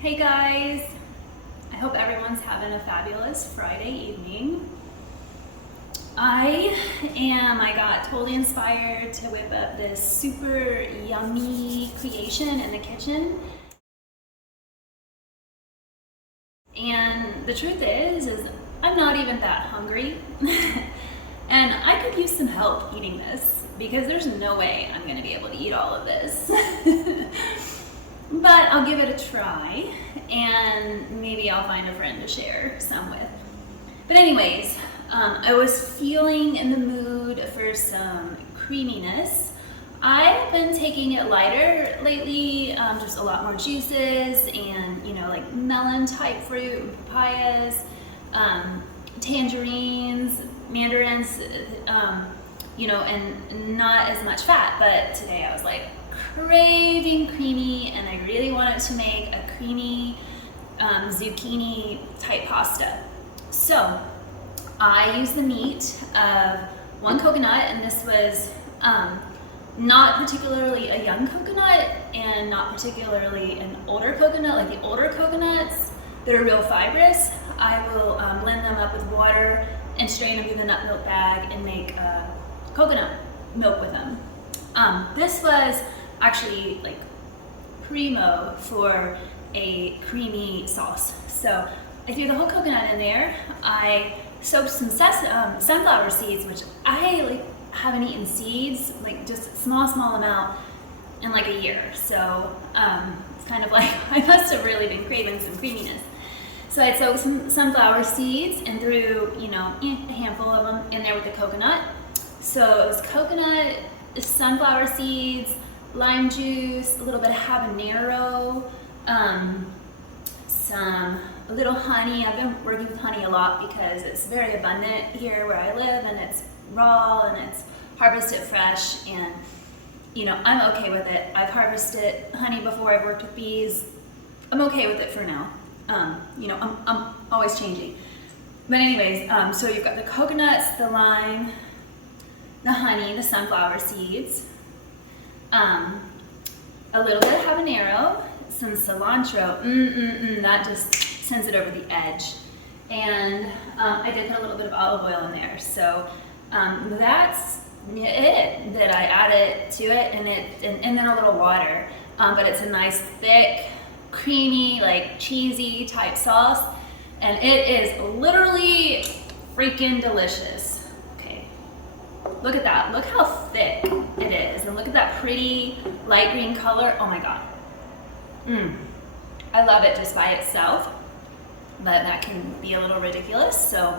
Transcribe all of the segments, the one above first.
Hey guys, I hope everyone's having a fabulous Friday evening. I got totally inspired to whip up this super yummy creation in the kitchen. And the truth is I'm not even that hungry. And I could use some help eating this because there's no way I'm gonna be able to eat all of this. But I'll give it a try and maybe I'll find a friend to share some with. But anyways, I was feeling in the mood for some creaminess. I've been taking it lighter lately, just a lot more juices and, like melon type fruit, papayas, tangerines, mandarins, and not as much fat. But today I was like craving creamy and I really wanted to make a creamy zucchini type pasta. So I used the meat of one coconut, and this was not particularly a young coconut and not particularly an older coconut. Like the older coconuts that are real fibrous, I will blend them up with water and strain them through the nut milk bag and make coconut milk with them. This was actually like primo for a creamy sauce. So I threw the whole coconut in there. I soaked some sunflower seeds, which I haven't eaten seeds, like just small amount in like a year. So it's kind of like I must have really been craving some creaminess. So I soaked some sunflower seeds and threw, a handful of them in there with the coconut. So it was coconut, sunflower seeds, lime juice, a little bit of habanero, a little honey. I've been working with honey a lot because it's very abundant here where I live, and it's raw and it's harvested fresh, and I'm okay with it. I've harvested honey before. I've worked with bees. I'm okay with it for now. I'm always changing. But anyways, so you've got the coconuts, the lime, the honey, the sunflower seeds, a little bit of habanero, some cilantro, that just sends it over the edge. And I did put a little bit of olive oil in there. So that's it, that I added to it, and then a little water. But it's a nice thick, creamy, like cheesy type sauce. And it is literally freaking delicious. Look at that. Look how thick it is. And look at that pretty light green color. Oh my God. I love it just by itself, but that can be a little ridiculous. So,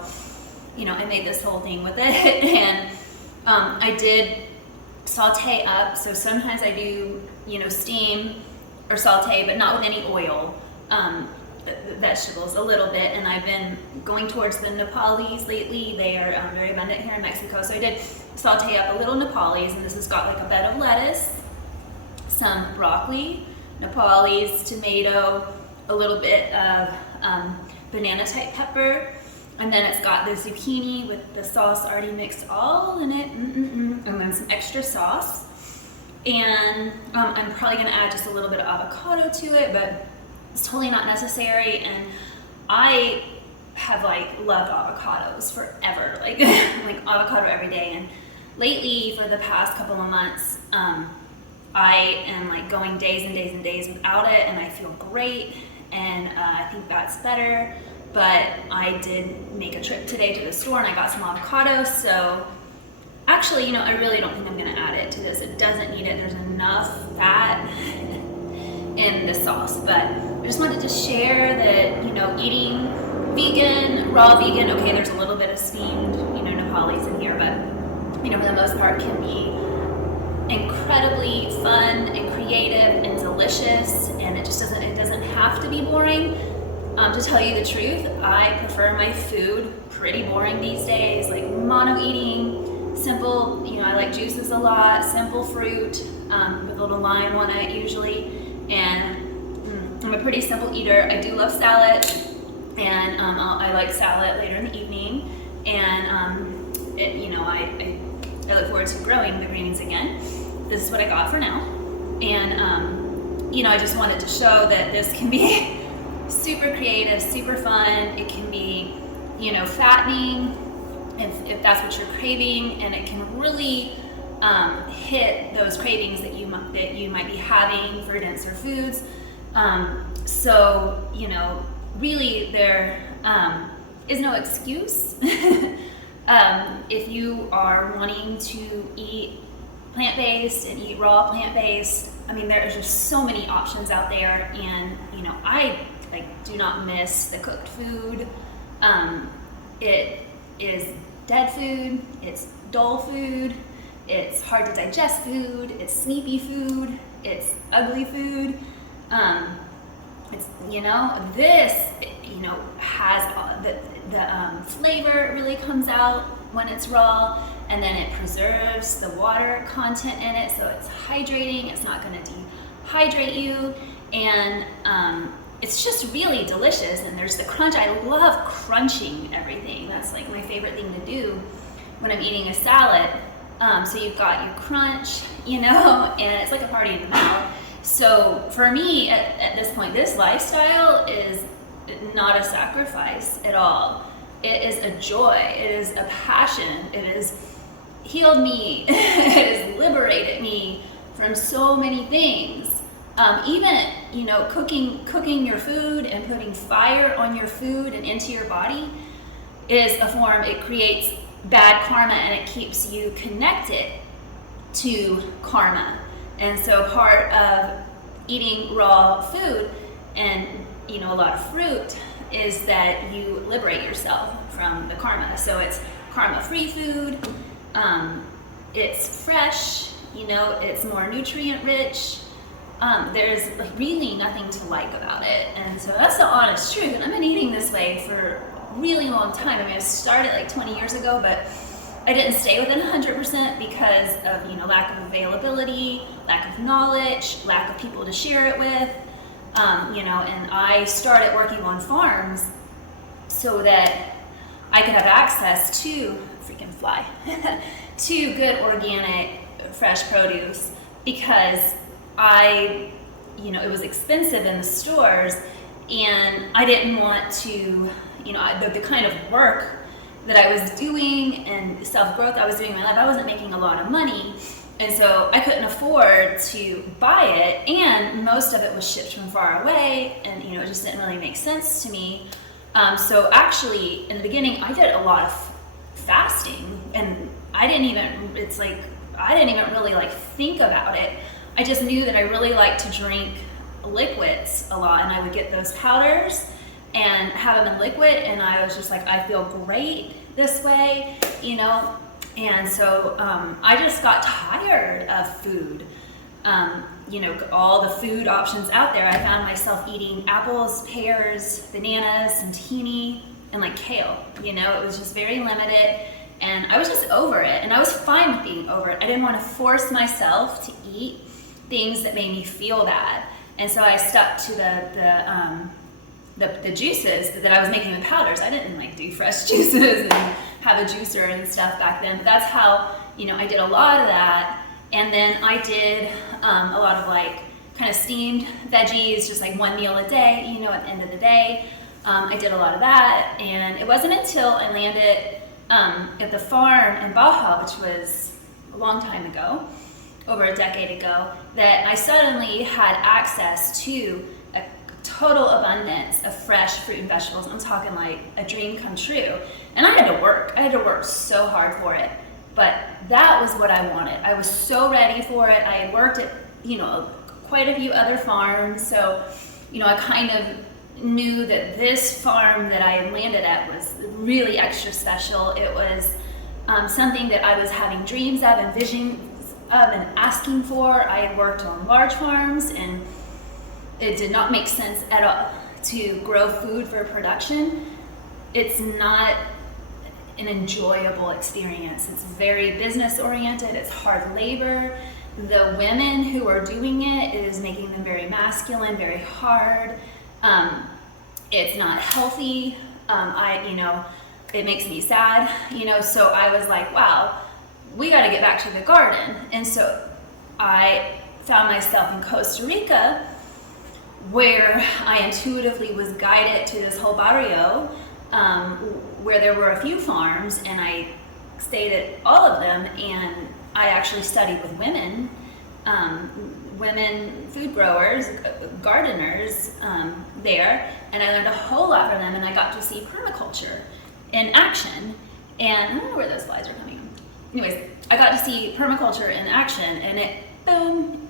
I made this whole thing with it. And I did saute up. So sometimes I do, steam or saute, but not with any oil. Vegetables a little bit, and I've been going towards the Nepalese lately. They are very abundant here in Mexico, so I did saute up a little Nepalese, and this has got like a bed of lettuce, some broccoli, Nepalese, tomato, a little bit of banana type pepper, and then it's got the zucchini with the sauce already mixed all in it, and then some extra sauce, and I'm probably going to add just a little bit of avocado to it, but it's totally not necessary. And I have loved avocados forever, like avocado every day. And lately, for the past couple of months, I am going days and days and days without it, and I feel great, and I think that's better. But I did make a trip today to the store and I got some avocados. So actually, I really don't think I'm going to add it to this. It doesn't need it. There's enough fat in the sauce. But I just wanted to share that, eating vegan, raw vegan, okay, there's a little bit of steamed, Nepalese in here, but, for the most part can be incredibly fun and creative and delicious, and it doesn't have to be boring. To tell you the truth, I prefer my food pretty boring these days, like mono eating, simple, I like juices a lot, simple fruit, with a little lime on it usually, and I'm a pretty simple eater. I do love salad, and I like salad later in the evening, and I look forward to growing the greens again. This is what I got for now, and I just wanted to show that this can be super creative, super fun. It can be, fattening if that's what you're craving, and it can really hit those cravings that you might be having for denser foods. So, really there is no excuse. If you are wanting to eat plant-based and eat raw plant-based, I mean, there are just so many options out there, and I do not miss the cooked food. It is dead food, it's dull food, it's hard to digest food, it's sleepy food, it's ugly food. It's this has the flavor really comes out when it's raw, and then it preserves the water content in it, so it's hydrating. It's not going to dehydrate you, and it's just really delicious. And there's the crunch. I love crunching everything. That's like my favorite thing to do when I'm eating a salad. So you've got your crunch, and it's like a party in the mouth. So for me, at this point, this lifestyle is not a sacrifice at all. It is a joy. It is a passion. It has healed me. It has liberated me from so many things. Even, cooking your food and putting fire on your food and into your body is a form. It creates bad karma, and it keeps you connected to karma. And so part of eating raw food and a lot of fruit is that you liberate yourself from the karma. So it's karma-free food. It's fresh. It's more nutrient-rich. There's really nothing to like about it. And so that's the honest truth. And I've been eating this way for a really long time. I mean, I started 20 years ago, but I didn't stay within 100% because of lack of availability, lack of knowledge, lack of people to share it with. And I started working on farms so that I could have access to to good organic fresh produce, because it was expensive in the stores, and I didn't want to, the kind of work that I was doing and self-growth I was doing in my life, I wasn't making a lot of money. And so I couldn't afford to buy it, and most of it was shipped from far away, and it just didn't really make sense to me. So actually, in the beginning, I did a lot of fasting, and I didn't even really think about it. I just knew that I really liked to drink liquids a lot, and I would get those powders and have them in liquid, and I was just I feel great this way, And so I just got tired of food. All the food options out there. I found myself eating apples, pears, bananas, and tahini, and kale. It was just very limited, and I was just over it, and I was fine with being over it. I didn't want to force myself to eat things that made me feel bad, and so I stuck to the juices that I was making the powders. I didn't do fresh juices and have a juicer and stuff back then. But that's how I did a lot of that, and then I did a lot of kind of steamed veggies, just one meal a day. At the end of the day, I did a lot of that, and it wasn't until I landed at the farm in Baja, which was a long time ago, over a decade ago, that I suddenly had access to a total abundance of fresh fruit and vegetables. I'm talking a dream come true. And I had to work. I had to work so hard for it. But that was what I wanted. I was so ready for it. I had worked at, quite a few other farms. So, I kind of knew that this farm that I had landed at was really extra special. It was something that I was having dreams of and visions of and asking for. I had worked on large farms, and it did not make sense at all to grow food for production. It's not an enjoyable experience. It's very business oriented. It's hard labor. The women who are doing it is making them very masculine, very hard. It's not healthy. It makes me sad, so I was like, wow, we got to get back to the garden. And so I found myself in Costa Rica where I intuitively was guided to this whole barrio, where there were a few farms, and I stayed at all of them, and I actually studied with women, women food growers, gardeners there, and I learned a whole lot from them, and I got to see permaculture in action. And I don't know where those slides are coming. Anyways, I got to see permaculture in action, and it, boom,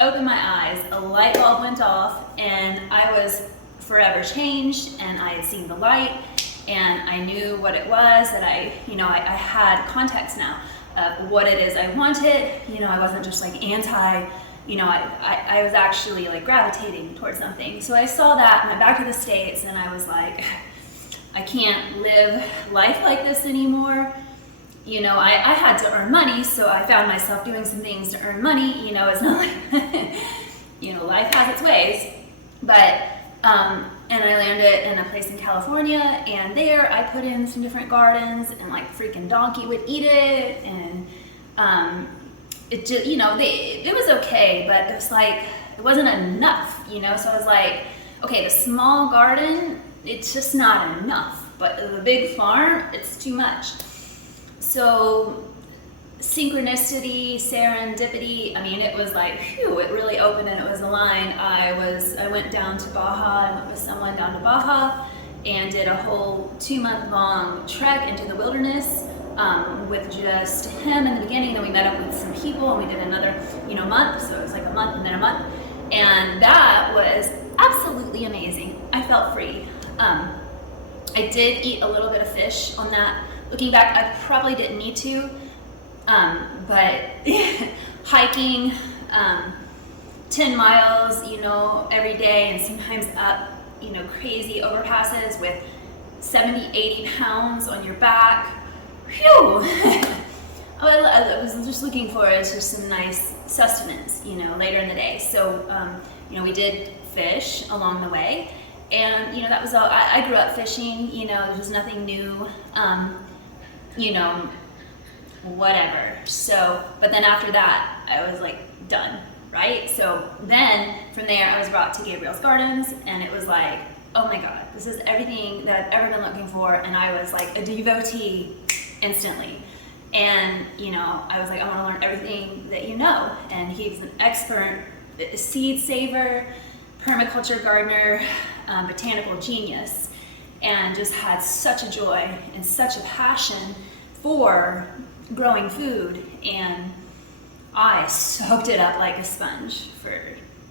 opened my eyes. A light bulb went off, and I was forever changed, and I had seen the light, and I knew what it was, that I had context now of what it is I wanted. I wasn't just like anti, I was actually like gravitating towards something. So I saw that, went back to the States, and I was like, I can't live life like this anymore. I had to earn money, so I found myself doing some things to earn money. It's not like, life has its ways. But, and I landed in a place in California, and there I put in some different gardens, and like freaking donkey would eat it, and it just, it was okay, but it was like, it wasn't enough, so I was like, okay, the small garden, it's just not enough, but the big farm, it's too much. So synchronicity, serendipity, it was like, phew, it really opened and it was aligned. I went down to Baja, I went with someone down to Baja and did a whole 2-month-long trek into the wilderness with just him in the beginning. Then we met up with some people and we did another, month. So it was like a month and then a month. And that was absolutely amazing. I felt free. I did eat a little bit of fish on that. Looking back, I probably didn't need to, but hiking 10 miles, every day, and sometimes up, crazy overpasses with 70, 80 pounds on your back. Phew! I was just looking for just some nice sustenance, later in the day. So, we did fish along the way. And, that was all. I grew up fishing, there was nothing new, whatever. So, but then after that, I was like, done, right? So then from there, I was brought to Gabriel's Gardens, and it was like, oh my God, this is everything that I've ever been looking for. And I was like a devotee instantly. And, I was like, I want to learn everything that you know. And he's an expert seed saver, permaculture gardener, botanical genius, and just had such a joy and such a passion for growing food. And I soaked it up like a sponge for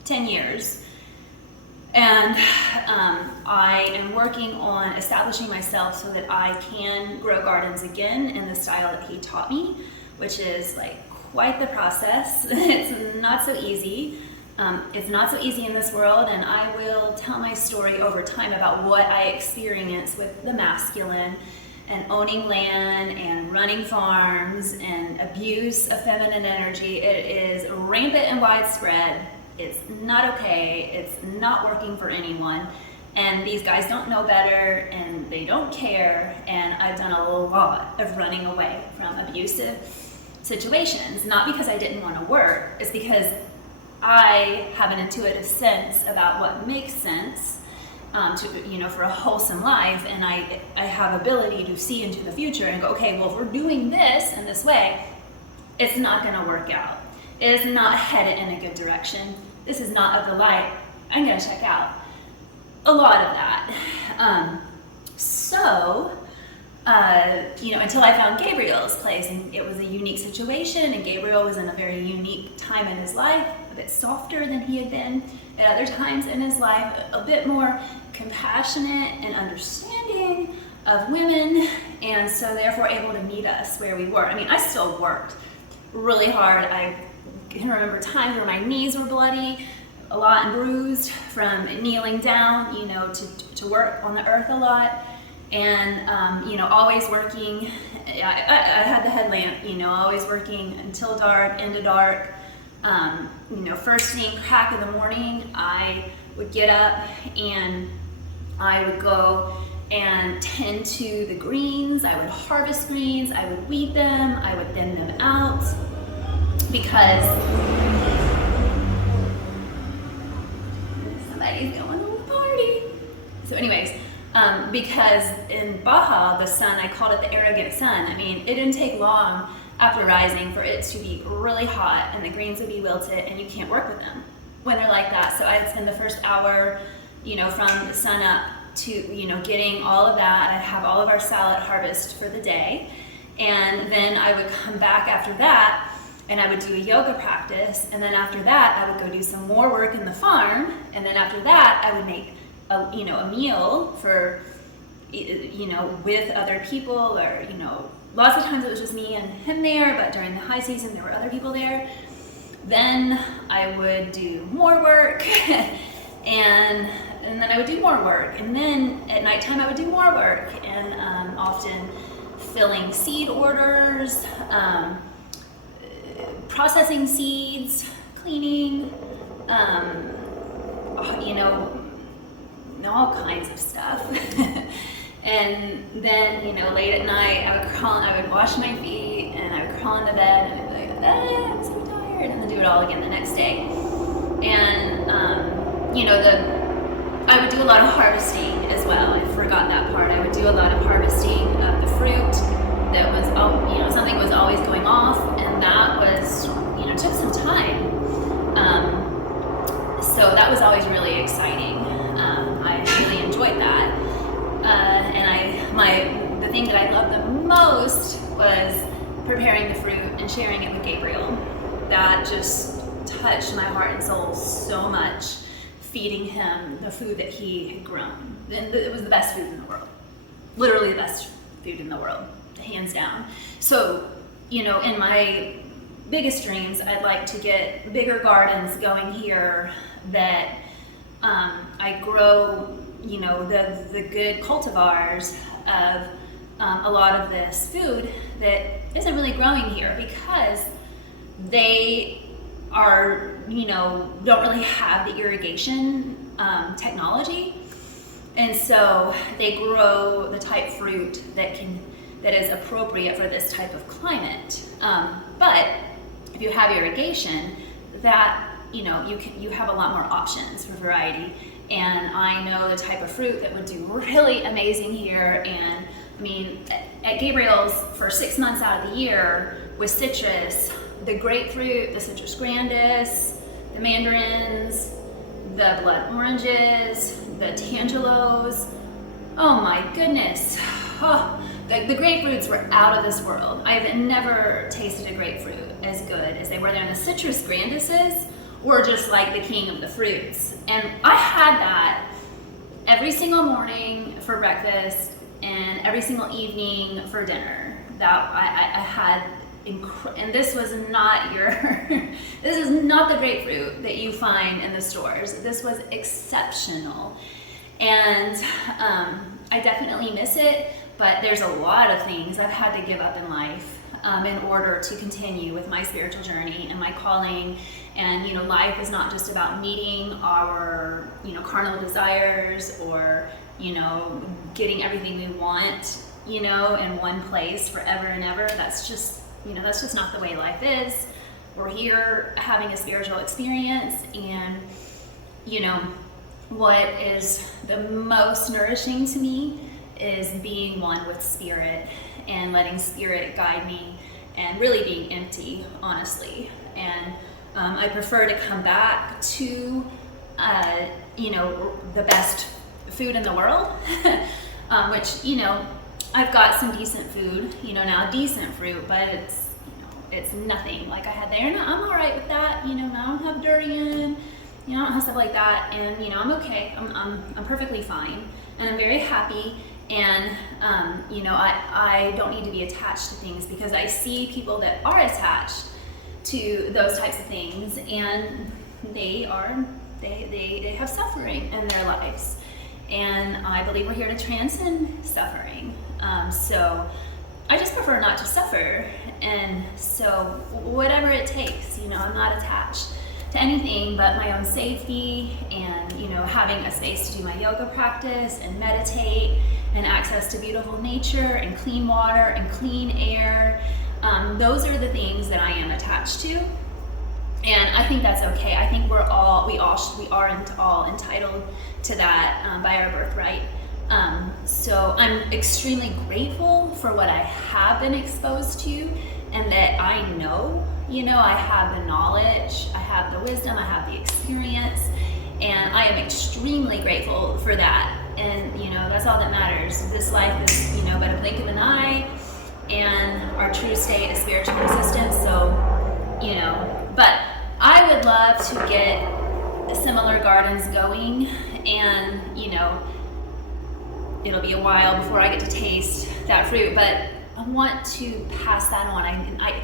10 years. And I am working on establishing myself so that I can grow gardens again in the style that he taught me, which is like quite the process. It's not so easy. It's not so easy in this world, and I will tell my story over time about what I experienced with the masculine and owning land and running farms and abuse of feminine energy. It is rampant and widespread. It's not okay. It's not working for anyone. And these guys don't know better, and they don't care. And I've done a lot of running away from abusive situations, not because I didn't want to work. It's because I have an intuitive sense about what makes sense for a wholesome life, and I have ability to see into the future and go, okay, well, if we're doing this in this way, it's not going to work out. It is not headed in a good direction. This is not of the light. I'm going to check out a lot of that. Until I found Gabriel's place, and it was a unique situation, and Gabriel was in a very unique time in his life, a bit softer than he had been at other times in his life, a bit more compassionate and understanding of women, and so therefore able to meet us where we were. I still worked really hard. I can remember times where my knees were bloody, a lot, and bruised from kneeling down, to work on the earth a lot. And, always working. I had the headlamp, always working until dark, into dark. First thing, crack of the morning, I would get up and I would go and tend to the greens. I would harvest greens, I would weed them, I would thin them out, because somebody's going to a party. So anyways, because in Baja, the sun, I called it the arrogant sun. I mean, it didn't take long after rising for it to be really hot and the greens would be wilted and you can't work with them when they're like that. So I'd spend the first hour, from the sun up to, getting all of that. I'd have all of our salad harvest for the day. And then I would come back after that and I would do a yoga practice. And then after that, I would go do some more work in the farm. And then after that, I would make a meal for, with other people, or, lots of times it was just me and him there, but during the high season, there were other people there. Then I would do more work and then I would do more work. And then at nighttime, I would do more work, and often filling seed orders, processing seeds, cleaning, all kinds of stuff. And then, late at night, I would wash my feet and I would crawl into bed and I'd be like, I'm so tired, and then do it all again the next day. And, I would do a lot of harvesting as well. I forgot that part. I would do a lot of harvesting of the fruit that was, something was always going off, and that was, took some time. So that was always really exciting. I really enjoyed that. And the thing that I loved the most was preparing the fruit and sharing it with Gabriel. That just touched my heart and soul so much, feeding him the food that he had grown. It was the best food in the world. Literally the best food in the world, hands down. So, in my biggest dreams, I'd like to get bigger gardens going here that I grow, the good cultivars of a lot of this food that isn't really growing here because they are, don't really have the irrigation technology. And so they grow the type fruit that is appropriate for this type of climate. But if you have irrigation, that, you have a lot more options for variety. And I know the type of fruit that would do really amazing here. And I mean, at Gabriel's, for 6 months out of the year with citrus, the grapefruit, the citrus grandis, the mandarins, the blood oranges, the tangelos, oh my goodness. Oh, the grapefruits were out of this world. I've never tasted a grapefruit as good as they were there. And the citrus grandises were just like the king of the fruits. And I had that every single morning for breakfast and every single evening for dinner. That I had, and this was not this is not the grapefruit that you find in the stores. This was exceptional. And I definitely miss it, but there's a lot of things I've had to give up in life in order to continue with my spiritual journey and my calling. And life is not just about meeting our carnal desires or getting everything we want in one place forever and ever. That's just not the way life is. We're here having a spiritual experience, and what is the most nourishing to me is being one with spirit and letting spirit guide me and really being empty, honestly. And I prefer to come back to the best food in the world, which I've got some decent food, now decent fruit, but it's nothing like I had there. And I'm all right with that. I don't have durian, I don't have stuff like that, and I'm okay. I'm perfectly fine, and I'm very happy. And I don't need to be attached to things, because I see people that are attached to those types of things, and they have suffering in their lives. And I believe we're here to transcend suffering. So I just prefer not to suffer. And so whatever it takes, I'm not attached to anything but my own safety and, having a space to do my yoga practice and meditate and access to beautiful nature and clean water and clean air. Those are the things that I am attached to. And I think that's okay. I think we are all entitled to that by our birthright. So I'm extremely grateful for what I have been exposed to, and that I know, I have the knowledge, I have the wisdom, I have the experience, and I am extremely grateful for that. And that's all that matters. This life is but a blink of an eye, and our true state is spiritual existence. So but I would love to get similar gardens going, and it'll be a while before I get to taste that fruit, but I want to pass that on. I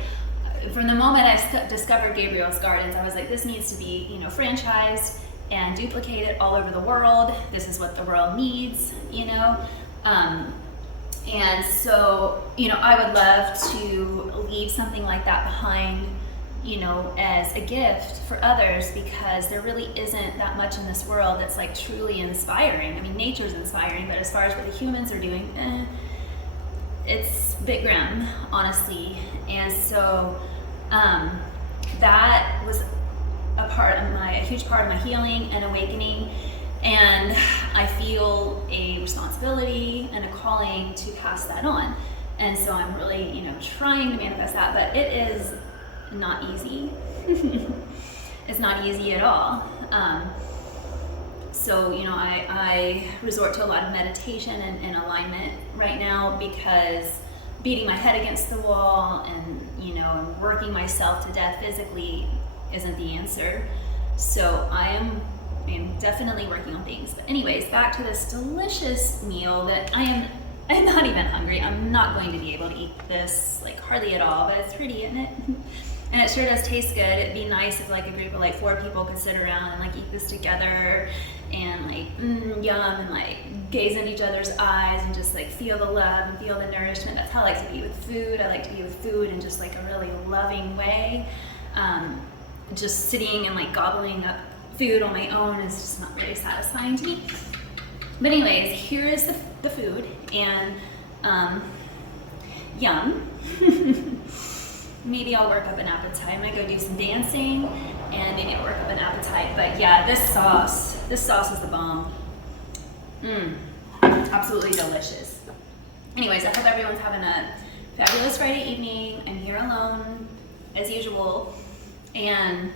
from the moment I discovered Gabriel's Gardens, I was like, this needs to be franchised and duplicated all over the world. This is what the world needs, and so I would love to leave something like that behind, as a gift for others, because there really isn't that much in this world that's like truly inspiring. I mean, nature's inspiring, but as far as what the humans are doing, it's a bit grim, honestly. And so that was a huge part of my healing and awakening, and I feel a responsibility and a calling to pass that on. And so I'm really trying to manifest that, but it is not easy. It's not easy at all. So I resort to a lot of meditation and alignment right now, because beating my head against the wall and and working myself to death physically isn't the answer. So I am definitely working on things. But anyways, back to this delicious meal that I'm not even hungry. I'm not going to be able to eat this like hardly at all, but it's pretty, isn't it? And it sure does taste good. It'd be nice if like a group of like 4 people could sit around and like eat this together and like yum, and like gaze into each other's eyes and just like feel the love and feel the nourishment. That's how I like to be with food. I like to be with food in just like a really loving way. Just sitting and like gobbling up food on my own is just not very satisfying to me. But anyways, here is the food, and yum. Maybe I'll work up an appetite. I might go do some dancing and maybe I'll work up an appetite. But yeah, this sauce is the bomb. Absolutely delicious. Anyways, I hope everyone's having a fabulous Friday evening. I'm here alone as usual, and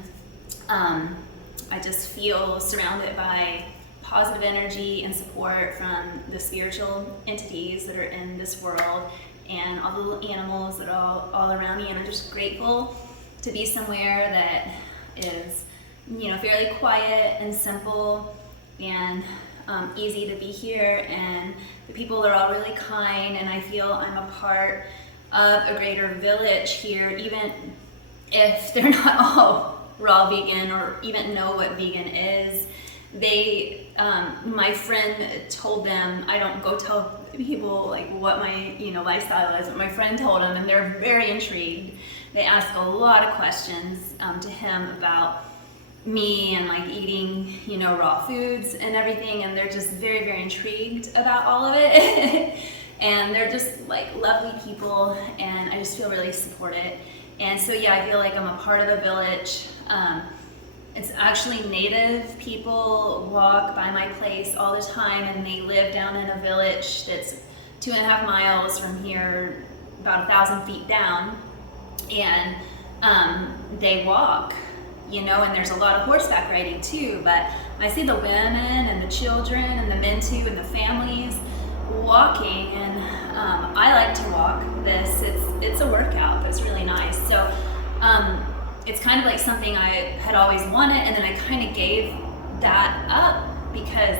I just feel surrounded by positive energy and support from the spiritual entities that are in this world, and all the little animals that are all around me. And I'm just grateful to be somewhere that is, fairly quiet and simple, and easy to be here. And the people are all really kind, and I feel I'm a part of a greater village here, even if they're not all raw vegan or even know what vegan is. They, my friend told them, I don't go tell people like what my lifestyle is, but my friend told them, and they're very intrigued. They ask a lot of questions to him about me and like eating raw foods and everything, and they're just very, very intrigued about all of it. And they're just like lovely people, and I just feel really supported. And so yeah, I feel like I'm a part of a village. It's actually native people walk by my place all the time, and they live down in a village that's 2.5 miles from here, about 1,000 feet down. And they walk, and there's a lot of horseback riding too, but I see the women and the children and the men too, and the families walking, and I like to walk this. It's a workout, but it's really nice. So it's kind of like something I had always wanted, and then I kind of gave that up because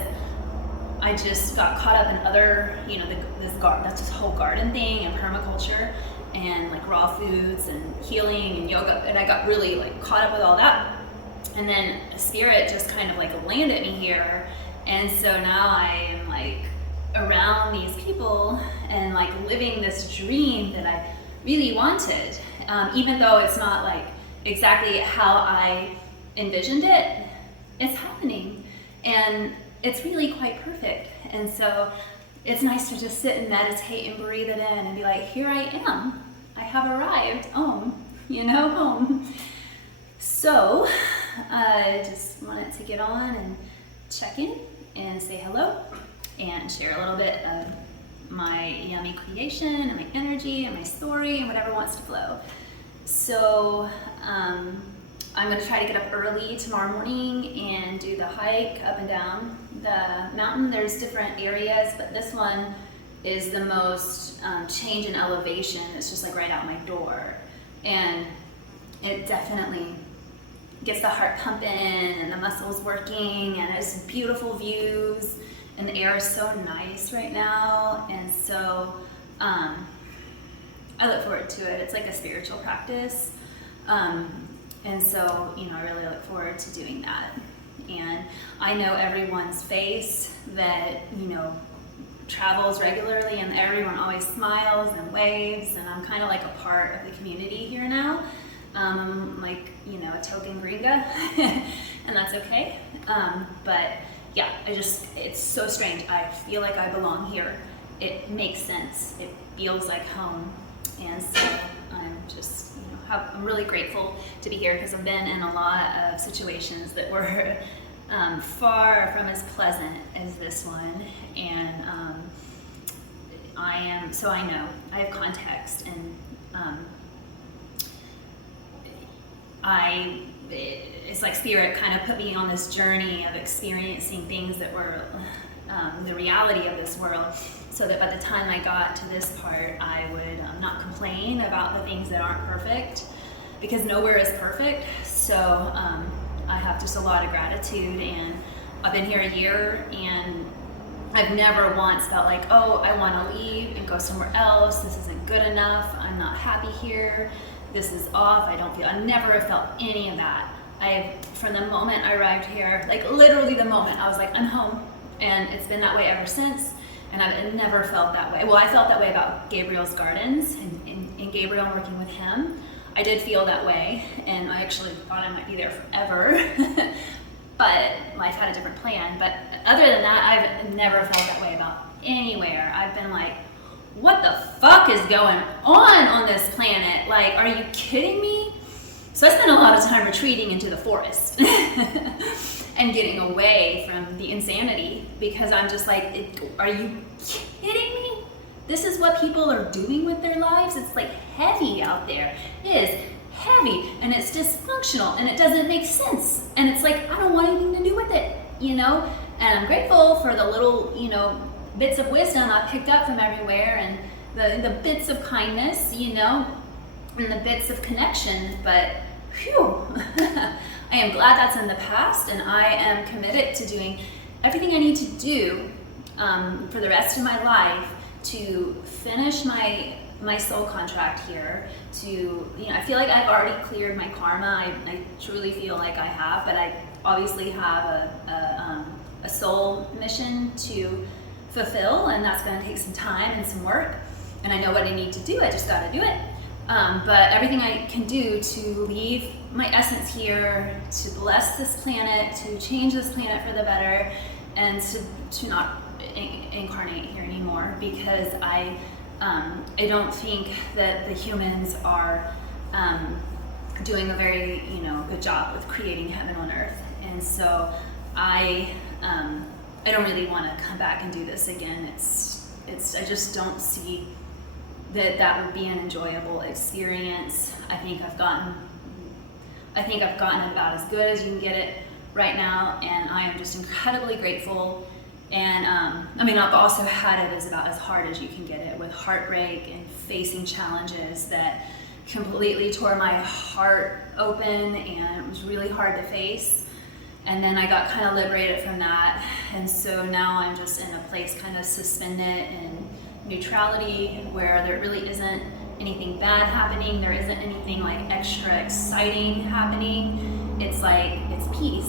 I just got caught up in other, that's this whole garden thing and permaculture and like raw foods and healing and yoga, and I got really like caught up with all that. And then spirit just kind of like landed me here, and so now I am like around these people and like living this dream that I really wanted, even though it's not like exactly how I envisioned it. It's happening, and it's really quite perfect. And so it's nice to just sit and meditate and breathe it in and be like, here I am. I have arrived home, home. So I just wanted to get on and check in and say hello and share a little bit of my yummy creation and my energy and my story and whatever wants to flow. So I'm going to try to get up early tomorrow morning and do the hike up and down the mountain. There's different areas, but this one is the most change in elevation. It's just like right out my door, and it definitely gets the heart pumping and the muscles working, and it's beautiful views, and the air is so nice right now. And so I look forward to it. It's like a spiritual practice, and so I really look forward to doing that. And I know everyone's face that travels regularly, and everyone always smiles and waves, and I'm kind of like a part of the community here now. I'm like a token gringa, and that's okay. But yeah, it's so strange. I feel like I belong here. It makes sense. It feels like home. And so I'm just, I'm really grateful to be here, because I've been in a lot of situations that were far from as pleasant as this one. And I know, I have context, and it's like Spirit kind of put me on this journey of experiencing things that were the reality of this world, so that by the time I got to this part, I would not complain about the things that aren't perfect, because nowhere is perfect. So I have just a lot of gratitude, and I've been here a year, and I've never once felt like, oh, I want to leave and go somewhere else. This isn't good enough. I'm not happy here. This is off. I never have felt any of that. From the moment I arrived here, like literally the moment, I was like, I'm home. And it's been that way ever since. And I've never felt that way. Well, I felt that way about Gabriel's Gardens, and in Gabriel, working with him. I did feel that way, and I actually thought I might be there forever. But life had a different plan. But other than that, I've never felt that way about anywhere. I've been like, what the fuck is going on this planet? Like, are you kidding me? So I spent a lot of time retreating into the forest and getting away from the insanity, because I'm just like, are you kidding me? This is what people are doing with their lives? It's like heavy out there. It is heavy, and it's dysfunctional, and it doesn't make sense. And it's like, I don't want anything to do with it, And I'm grateful for the little, bits of wisdom I picked up from everywhere, and the bits of kindness, and the bits of connection. But whew, I am glad that's in the past, and I am committed to doing everything I need to do for the rest of my life to finish my soul contract here. I feel like I've already cleared my karma. I truly feel like I have, but I obviously have a soul mission to fulfill, and that's going to take some time and some work, and I know what I need to do. I just got to do it. But everything I can do to leave my essence here, to bless this planet, to change this planet for the better, and to not incarnate here anymore, because I don't think that the humans are doing a very good job with creating heaven on earth. And so I don't really want to come back and do this again. I just don't see that would be an enjoyable experience. I think I've gotten about as good as you can get it right now, and I am just incredibly grateful. And I've also had it about as hard as you can get it, with heartbreak and facing challenges that completely tore my heart open, and it was really hard to face. And then I got kind of liberated from that, and so now I'm just in a place kind of suspended in neutrality, where there really isn't anything bad happening. There isn't anything like extra exciting happening. It's like, it's peace.